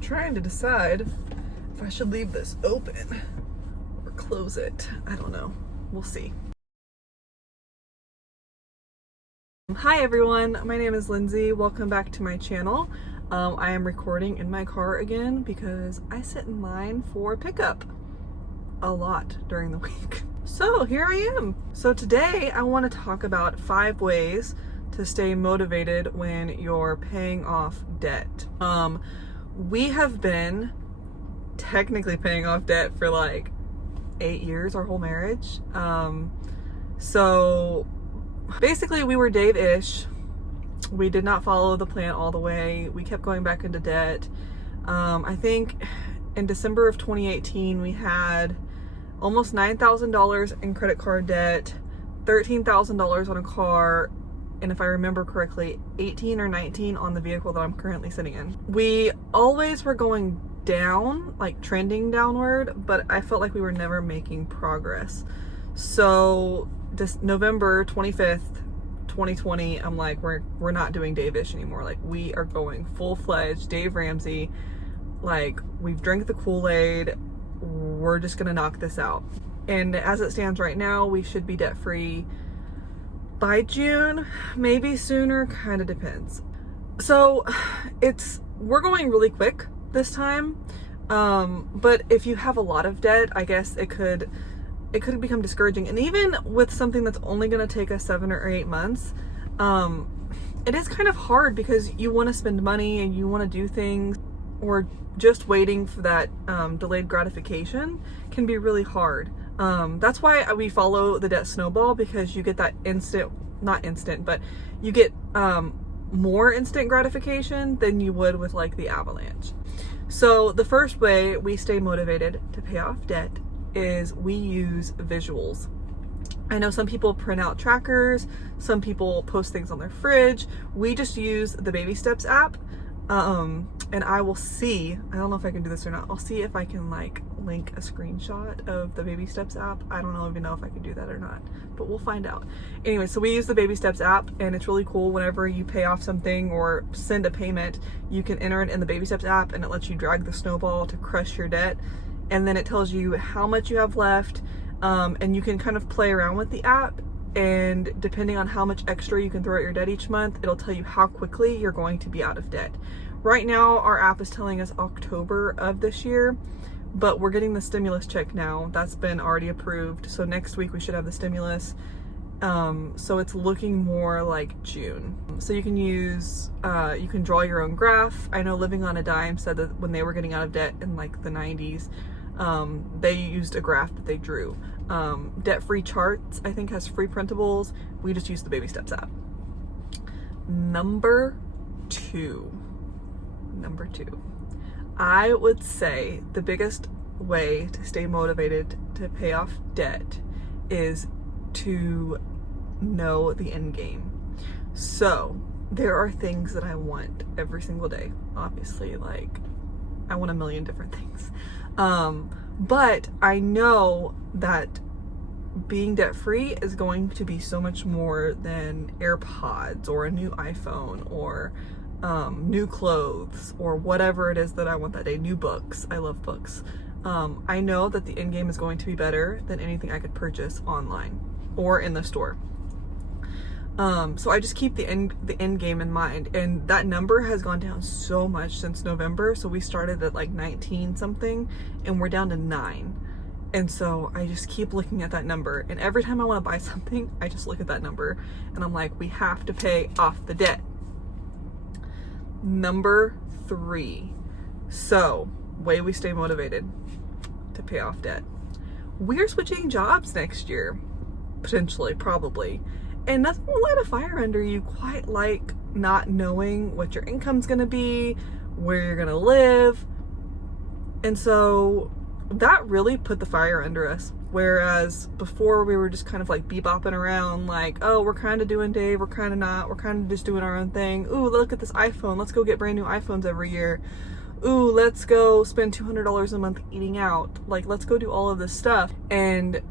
trying to decide if I should leave this open or close it. I don't know. We'll see. Hi everyone, my name is Lindsay. Welcome back to my channel. I am recording in my car again because I sit in line for pickup a lot during the week. So here I am. So today I want to talk about 5 ways to stay motivated when you're paying off debt. We have been technically paying off debt for like 8 years, our whole marriage. So basically we were Dave-ish. We did not follow the plan all the way. We kept going back into debt. I think in December of 2018 we had almost $9,000 in credit card debt, $13,000 on a car, and if I remember correctly, 18 or 19 on the vehicle that I'm currently sitting in. We always were going down, like trending downward, but I felt like we were never making progress. So this November 25th, 2020, I'm like, we're not doing Dave-ish anymore. Like, we are going full-fledged Dave Ramsey. Like, we've drank the Kool-Aid. We're just gonna knock this out. And as it stands right now, we should be debt-free by June, maybe sooner, kind of depends. So we're going really quick this time. But if you have a lot of debt, I guess it could become discouraging. And even with something that's only going to take us 7 or 8 months, it is kind of hard because you want to spend money and you want to do things, or just waiting for that delayed gratification can be really hard. That's why we follow the debt snowball, because you get that not instant, but you get more instant gratification than you would with like the avalanche. So the first way we stay motivated to pay off debt is we use visuals. I know some people print out trackers, some people post things on their fridge. We just use the Baby Steps app. And I will see, I don't know if I can do this or not, I'll see if I can like link a screenshot of the Baby Steps app. I don't even know if I can do that or not, but we'll find out. Anyway, so we use the Baby Steps app, and it's really cool. Whenever you pay off something or send a payment, you can enter it in the Baby Steps app, and it lets you drag the snowball to crush your debt. And then it tells you how much you have left, and you can kind of play around with the app, and depending on how much extra you can throw at your debt each month, it'll tell you how quickly you're going to be out of debt. Right now, our app is telling us October of this year, but we're getting the stimulus check now. That's been already approved. So next week we should have the stimulus. So it's looking more like June. So you can use, you can draw your own graph. I know Living on a Dime said that when they were getting out of debt in like the 90s, they used a graph that they drew. Debt-free charts, I think, has free printables. We just use the Baby Steps app. Number two, I would say the biggest way to stay motivated to pay off debt is to know the end game. So there are things that I want every single day. Obviously, like, I want a million different things. But I know that being debt-free is going to be so much more than AirPods or a new iPhone or new clothes or whatever it is that I want that day. New books. I love books. I know that the end game is going to be better than anything I could purchase online or in the store. So I just keep the end game in mind, and that number has gone down so much since November. So we started at like 19 something and we're down to 9. And so I just keep looking at that number, and every time I want to buy something, I just look at that number and I'm like, we have to pay off the debt. Number 3. So, way we stay motivated to pay off debt. We're switching jobs next year. Potentially, probably. And nothing will light a fire under you quite like not knowing what your income's gonna be, where you're gonna live. And so that really put the fire under us. Whereas before we were just kind of like bebopping around like, oh, we're kind of doing Dave, we're kind of not, we're kind of just doing our own thing. Ooh, look at this iPhone. Let's go get brand new iPhones every year. Ooh, let's go spend $200 a month eating out. Like, let's go do all of this stuff. And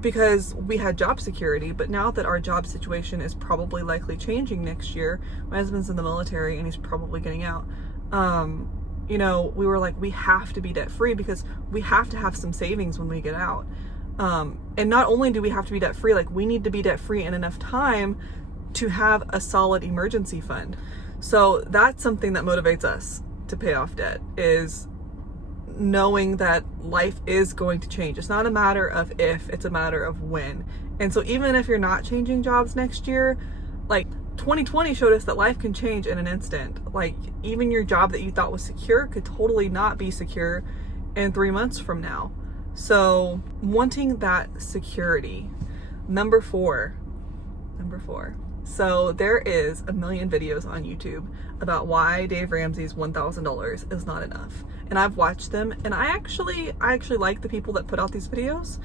because we had job security, but now that our job situation is probably likely changing next year, my husband's in the military and he's probably getting out. you know, we were like, we have to be debt free because we have to have some savings when we get out. And not only do we have to be debt free, like we need to be debt free in enough time to have a solid emergency fund. So that's something that motivates us to pay off debt, is knowing that life is going to change. It's not a matter of if, it's a matter of when. And so even if you're not changing jobs next year, like 2020 showed us that life can change in an instant. Like even your job that you thought was secure could totally not be secure in 3 months from now. So wanting that security. Number four. So there is a million videos on YouTube about why Dave Ramsey's $1,000 is not enough. And I've watched them, and I actually like the people that put out these videos.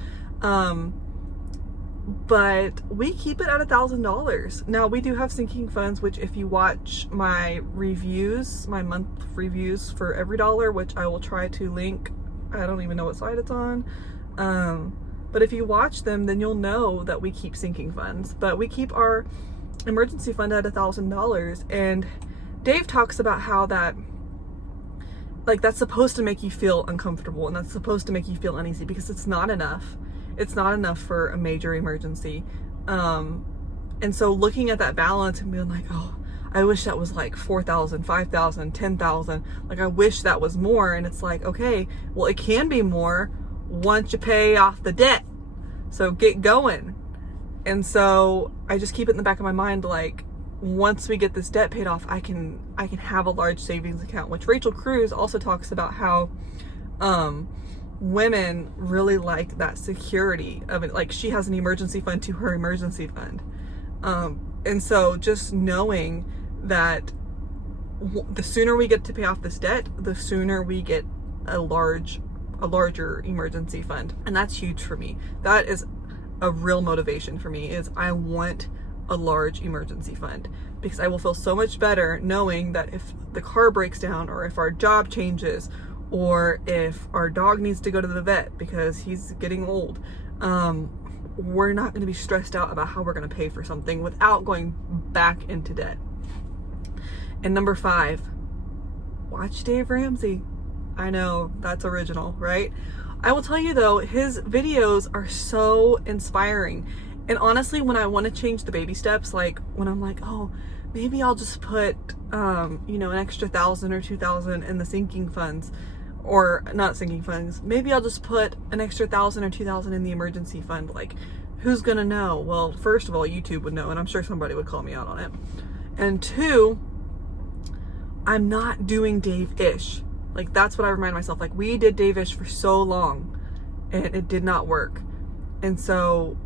But we keep it at $1,000. Now we do have sinking funds, which if you watch my reviews, my month reviews for every dollar, which I will try to link, I don't even know what site it's on. But if you watch them, then you'll know that we keep sinking funds, but we keep our emergency fund at $1,000. And Dave talks about how that, like, that's supposed to make you feel uncomfortable, and that's supposed to make you feel uneasy, because it's not enough. It's not enough for a major emergency. And so looking at that balance and being like, oh, I wish that was like 4,000, 5,000, 10,000. Like I wish that was more. And it's like, okay, well, it can be more once you pay off the debt. So get going. And so I just keep it in the back of my mind, like, once we get this debt paid off, I can have a large savings account, which Rachel Cruz also talks about how women really like that security of it. Like she has an emergency fund to her emergency fund. And so just knowing that the sooner we get to pay off this debt, the sooner we get a larger emergency fund. And that's huge for me. That is a real motivation for me, is I want a large emergency fund, because I will feel so much better knowing that if the car breaks down, or if our job changes, or if our dog needs to go to the vet because he's getting old, we're not going to be stressed out about how we're going to pay for something without going back into debt. And number 5, watch Dave Ramsey. I know, that's original, right? I will tell you though, his videos are so inspiring. And honestly, when I want to change the baby steps, like when I'm like, oh, maybe I'll just put, you know, an extra 1,000 or 2,000 in the sinking funds, or not sinking funds. Maybe I'll just put an extra 1,000 or 2,000 in the emergency fund. Like, who's gonna know? Well, first of all, YouTube would know, and I'm sure somebody would call me out on it. And 2, I'm not doing Dave-ish. Like, that's what I remind myself. Like, we did Dave-ish for so long, and it did not work. And so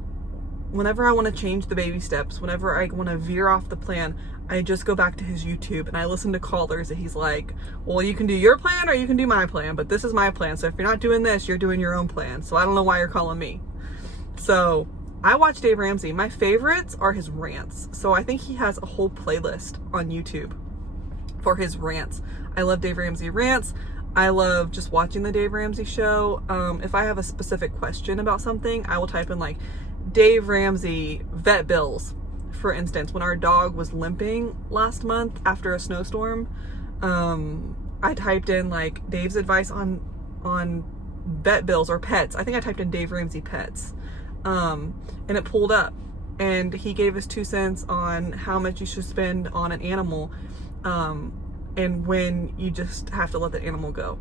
whenever I want to change the baby steps, whenever I want to veer off the plan, I just go back to his YouTube and I listen to callers that he's like, well, you can do your plan or you can do my plan, but this is my plan. So if you're not doing this, you're doing your own plan. So I don't know why you're calling me. So I watch Dave Ramsey. My favorites are his rants. So I think he has a whole playlist on YouTube for his rants. I love Dave Ramsey rants. I love just watching the Dave Ramsey show. If I have a specific question about something, I will type in like Dave Ramsey vet bills. For instance, when our dog was limping last month after a snowstorm, I typed in like Dave's advice on vet bills or pets. I think I typed in Dave Ramsey pets, and it pulled up, and he gave us 2 cents on how much you should spend on an animal, and when you just have to let the animal go.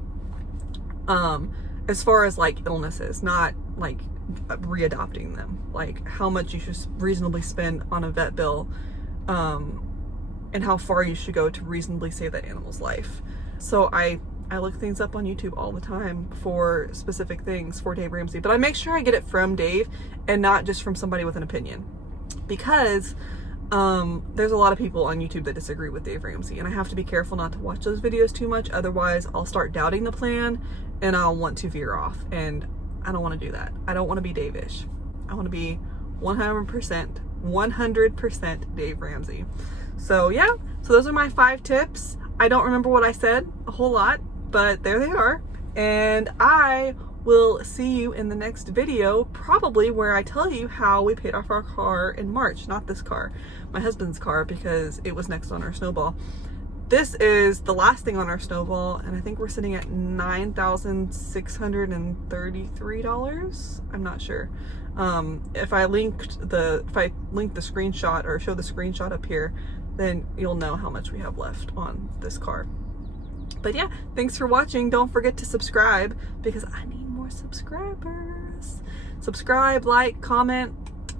As far as like illnesses, not like readopting them, like how much you should reasonably spend on a vet bill, and how far you should go to reasonably save that animal's life. So I look things up on YouTube all the time for specific things for Dave Ramsey, but I make sure I get it from Dave and not just from somebody with an opinion, because there's a lot of people on YouTube that disagree with Dave Ramsey, and I have to be careful not to watch those videos too much. Otherwise I'll start doubting the plan and I'll want to veer off, and I don't want to do that. I don't want to be Dave-ish. I want to be 100% Dave Ramsey. So yeah, so those are my 5 tips. I don't remember what I said a whole lot, but there they are. And I will see you in the next video, probably where I tell you how we paid off our car in March. Not this car, my husband's car, because it was next on our snowball. this is the last thing on our snowball, and I think we're sitting at $9,633. I'm not sure. If I link the screenshot or show the screenshot up here, then you'll know how much we have left on this car. But yeah, thanks for watching. Don't forget to subscribe because I need more subscribers. Subscribe, like, comment,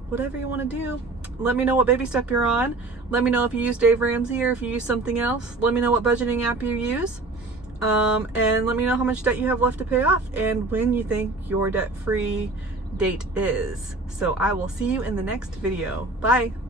whatever you want to do. Let me know what baby step you're on. Let me know if you use Dave Ramsey or if you use something else. Let me know what budgeting app you use. And let me know how much debt you have left to pay off and when you think your debt-free date is. So I will see you in the next video. Bye.